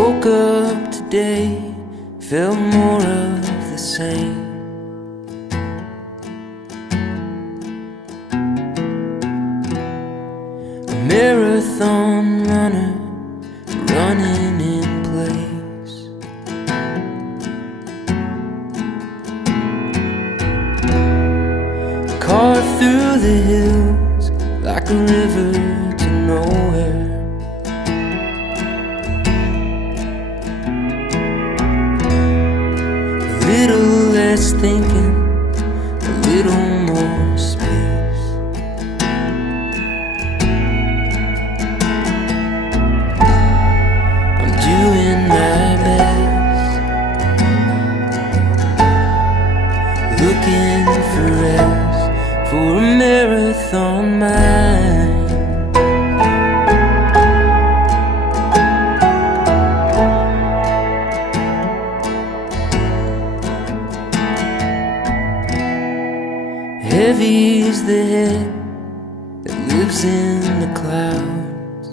woke up today, felt more of the same. A marathon runner, running in place. Carved through the hills like a river to nowhere. A little less thinking, a little more space. I'm doing my best, looking for rest, for a marathon mind. Heavy's the head that lives in the clouds.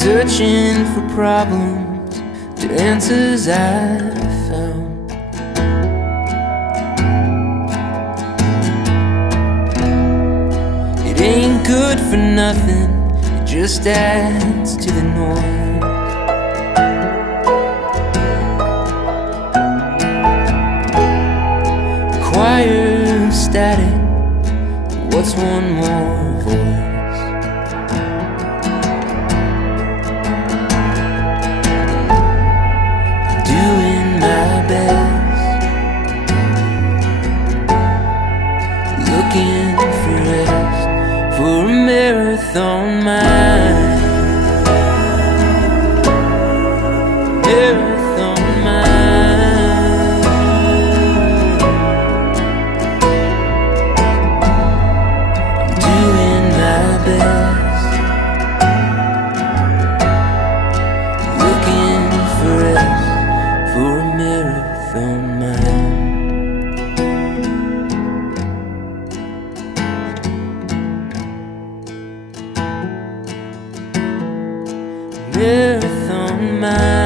Searching for problems to answers I've found. It ain't good for nothing, it just adds to the noise. Choir of static, what's one more voice? Doing my best, looking for rest, for a marathon mind. Marathon mind. I'm doing my best, looking for rest, for a marathon mind. Marathon mind.